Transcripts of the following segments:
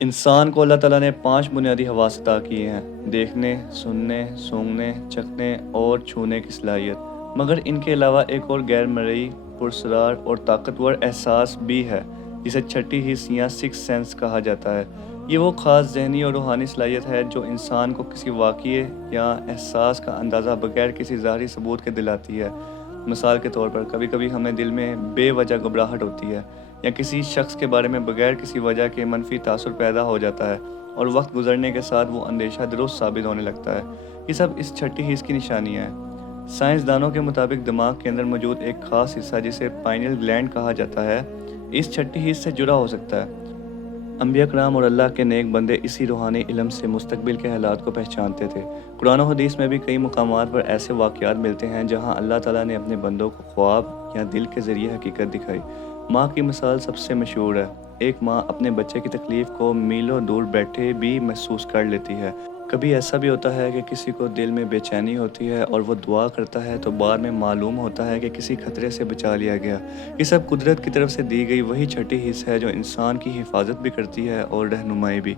انسان کو اللہ تعالیٰ نے 5 بنیادی حواس عطا کیے ہیں: دیکھنے، سننے، سونگھنے، چکھنے اور چھونے کی صلاحیت۔ مگر ان کے علاوہ ایک اور غیر مرئی، پراسرار اور طاقتور احساس بھی ہے جسے چھٹی حس یا سکس سینس کہا جاتا ہے۔ یہ وہ خاص ذہنی اور روحانی صلاحیت ہے جو انسان کو کسی واقعے یا احساس کا اندازہ بغیر کسی ظاہری ثبوت کے دلاتی ہے۔ مثال کے طور پر کبھی کبھی ہمیں دل میں بے وجہ گھبراہٹ ہوتی ہے، یا کسی شخص کے بارے میں بغیر کسی وجہ کے منفی تاثر پیدا ہو جاتا ہے، اور وقت گزرنے کے ساتھ وہ اندیشہ درست ثابت ہونے لگتا ہے۔ یہ سب اس چھٹی حس کی نشانیاں ہیں۔ سائنسدانوں کے مطابق دماغ کے اندر موجود ایک خاص حصہ جسے پائنیل گلینڈ کہا جاتا ہے، اس چھٹی حس سے جڑا ہو سکتا ہے۔ انبیاء کرام اور اللہ کے نیک بندے اسی روحانی علم سے مستقبل کے حالات کو پہچانتے تھے۔ قرآن و حدیث میں بھی کئی مقامات پر ایسے واقعات ملتے ہیں جہاں اللہ تعالیٰ نے اپنے بندوں کو خواب یا دل کے ذریعے حقیقت دکھائی۔ ماں کی مثال سب سے مشہور ہے۔ ایک ماں اپنے بچے کی تکلیف کو میلوں دور بیٹھے بھی محسوس کر لیتی ہے۔ کبھی ایسا بھی ہوتا ہے کہ کسی کو دل میں بے چینی ہوتی ہے اور وہ دعا کرتا ہے تو بعد میں معلوم ہوتا ہے کہ کسی خطرے سے بچا لیا گیا۔ یہ سب قدرت کی طرف سے دی گئی وہی چھٹی حس ہے جو انسان کی حفاظت بھی کرتی ہے اور رہنمائی بھی۔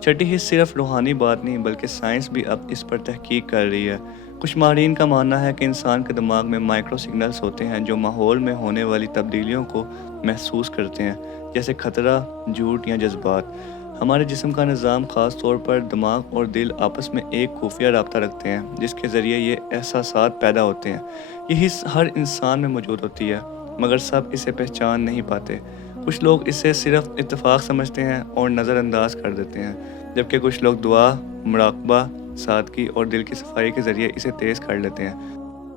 چھٹی حس صرف روحانی بات نہیں بلکہ سائنس بھی اب اس پر تحقیق کر رہی ہے۔ کچھ ماہرین کا ماننا ہے کہ انسان کے دماغ میں مائکرو سگنلز ہوتے ہیں جو ماحول میں ہونے والی تبدیلیوں کو محسوس کرتے ہیں، جیسے خطرہ، جھوٹ یا جذبات۔ ہمارے جسم کا نظام، خاص طور پر دماغ اور دل، آپس میں ایک خفیہ رابطہ رکھتے ہیں جس کے ذریعے یہ احساسات پیدا ہوتے ہیں۔ یہ حس ہر انسان میں موجود ہوتی ہے، مگر سب اسے پہچان نہیں پاتے۔ کچھ لوگ اسے صرف اتفاق سمجھتے ہیں اور نظر انداز کر دیتے ہیں، جبکہ کچھ لوگ دعا، مراقبہ، سادگی اور دل کی صفائی کے ذریعے اسے تیز کر لیتے ہیں۔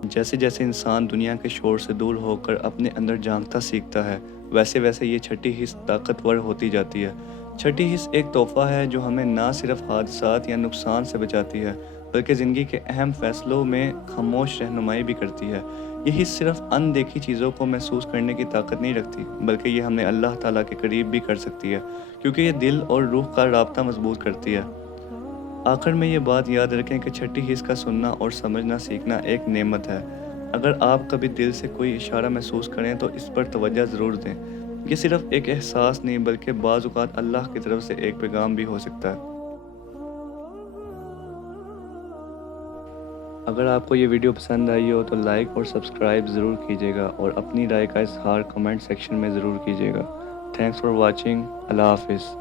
جیسے جیسے انسان دنیا کے شور سے دور ہو کر اپنے اندر جھانکتا سیکھتا ہے، ویسے ویسے یہ چھٹی حس طاقتور ہوتی جاتی ہے۔ چھٹی حس ایک تحفہ ہے جو ہمیں نہ صرف حادثات یا نقصان سے بچاتی ہے بلکہ زندگی کے اہم فیصلوں میں خاموش رہنمائی بھی کرتی ہے۔ یہ حس صرف ان دیکھی چیزوں کو محسوس کرنے کی طاقت نہیں رکھتی بلکہ یہ ہمیں اللہ تعالیٰ کے قریب بھی کر سکتی ہے، کیونکہ یہ دل اور روح کا رابطہ مضبوط کرتی ہے۔ آخر میں یہ بات یاد رکھیں کہ چھٹی حس کا سننا اور سمجھنا سیکھنا ایک نعمت ہے۔ اگر آپ کبھی دل سے کوئی اشارہ محسوس کریں تو اس پر توجہ ضرور دیں۔ یہ صرف ایک احساس نہیں بلکہ بعض اوقات اللہ کی طرف سے ایک پیغام بھی ہو سکتا ہے۔ اگر آپ کو یہ ویڈیو پسند آئی ہو تو لائک اور سبسکرائب ضرور کیجیے گا، اور اپنی رائے کا اظہار کمنٹ سیکشن میں ضرور کیجیے گا۔ Thanks for watching. اللہ حافظ۔